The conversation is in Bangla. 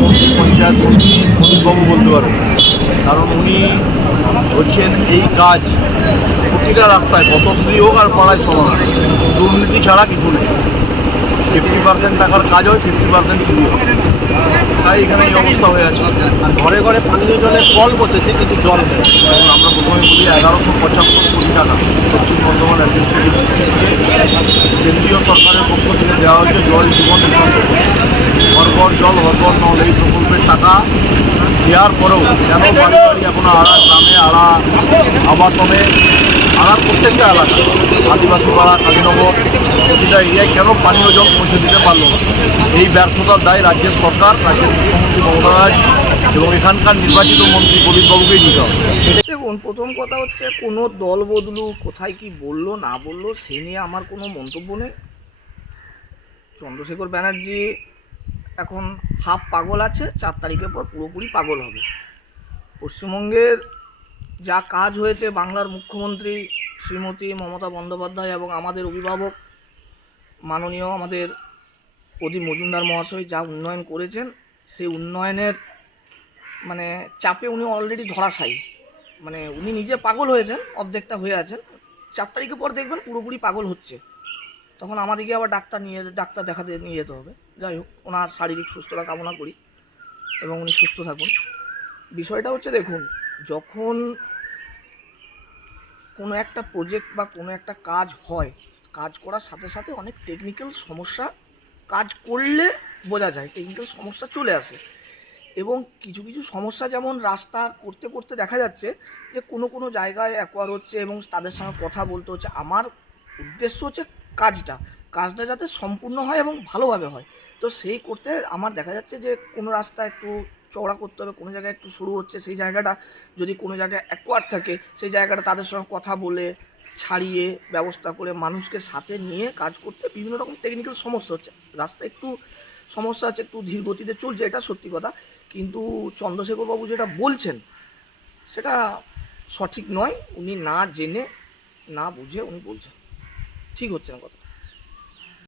মন্ত্রী পঞ্চায়েত মন্ত্রী প্রদীপবাবু বলতে পারবেন, কারণ উনি হচ্ছেন এই কাজ প্রতিটা রাস্তায় পথশ্রী হোক আর পাড়ায় সমাধান, দুর্নীতি ছাড়া কিছু নেই। 50% টাকার কাজ হয়, 50% চুরি হয়, তাই এখানে এই অবস্থা হয়ে আছে। আর ঘরে ঘরে পানীয় জলের কল বসেছে, কিন্তু জল নেই। এবং আমরা প্রথমে বলি 1175 কোটি টাকা পশ্চিম বর্ধমান অ্যাডমিনিস্ট্রেটিভ ডিস্ট্রিক্টকে কেন্দ্রীয় সরকারের পক্ষ থেকে দেওয়া হয়েছে জল জীবন মিশন থেকে। ঘর ঘর জল ঘর ঘর নল এই প্রকল্পের টাকা দেওয়ার পরেও কেন বাড়ি বাড়ি এখনো আড়া গ্রামে আড়া আবাসনে আড়ার প্রত্যেকটা এলাকা আদিবাসী পাড়া কাজীনগর প্রতিটা এরিয়ায় কেন পানীয় জল পৌঁছে দিতে পারলো না? এই ব্যর্থতার দায় রাজ্যের সরকার, রাজ্যের মুখ্যমন্ত্রী মমতা ব্যানার্জি এবং এখানকার নির্বাচিত মন্ত্রী প্রদীপবাবুকেই দিতে হবে। দেখুন, প্রথম কথা হচ্ছে কোনো দল বদলু কোথায় কি বললো না বললো সে নিয়ে আমার কোনো মন্তব্য নেই। চন্দ্রশেখর ব্যানার্জি এখন হাফ পাগল আছে, 4 তারিখের পর পুরোপুরি পাগল হবে। পশ্চিমবঙ্গের যা কাজ হয়েছে বাংলার মুখ্যমন্ত্রী শ্রীমতী মমতা বন্দ্যোপাধ্যায় এবং আমাদের অভিভাবক মাননীয় আমাদের প্রদীপ মজুমদার মহাশয় যা উন্নয়ন করেছেন, সেই উন্নয়নের চাপে উনি অলরেডি ধরাশায়ী। উনি নিজে পাগল হয়েছেন, অর্ধেকটা হয়ে আছেন। 4 তারিখের পর দেখবেন পুরোপুরি পাগল হচ্ছে, তখন আমাদেরকে আবার ডাক্তার দেখাতে নিয়ে যেতে হবে। যাই হোক, ওনার শারীরিক সুস্থতা কামনা করি এবং উনি সুস্থ থাকুন। বিষয়টা হচ্ছে, দেখুন, যখন কোনো একটা প্রজেক্ট বা কোনো একটা কাজ হয়, কাজ করার সাথে সাথে অনেক টেকনিক্যাল সমস্যা কাজ করলে বোঝা যায়, টেকনিক্যাল সমস্যা চলে আসে। এবং কিছু কিছু সমস্যা, যেমন রাস্তা করতে করতে দেখা যাচ্ছে যে কোনো জায়গায় অ্যাকোয়ার হচ্ছে এবং তাদের সঙ্গে কথা বলতে হচ্ছে। আমার উদ্দেশ্য হচ্ছে কাজটা যাতে সম্পূর্ণ হয় এবং ভালোভাবে হয়। তো সেই করতে আমার দেখা যাচ্ছে যে কোনো রাস্তা একটু চওড়া করতে হবে, কোনো জায়গায় একটু সরু হচ্ছে, সেই জায়গাটা যদি কোনো জায়গায় অ্যাকোয়ার থাকে সেই জায়গাটা তাদের সঙ্গে কথা বলে ছাড়িয়ে ব্যবস্থা করে মানুষকে সাথে নিয়ে কাজ করতে বিভিন্ন রকম টেকনিক্যাল সমস্যা হচ্ছে। রাস্তা একটু সমস্যা আছে, একটু ধীর গতিতে চলছে, এটা সত্যি কথা। কিন্তু চন্দ্রশেখরবাবু যেটা বলছেন সেটা সঠিক নয়। উনি না জেনে না বুঝে উনি বলছেন, ঠিক হচ্ছে না কথা।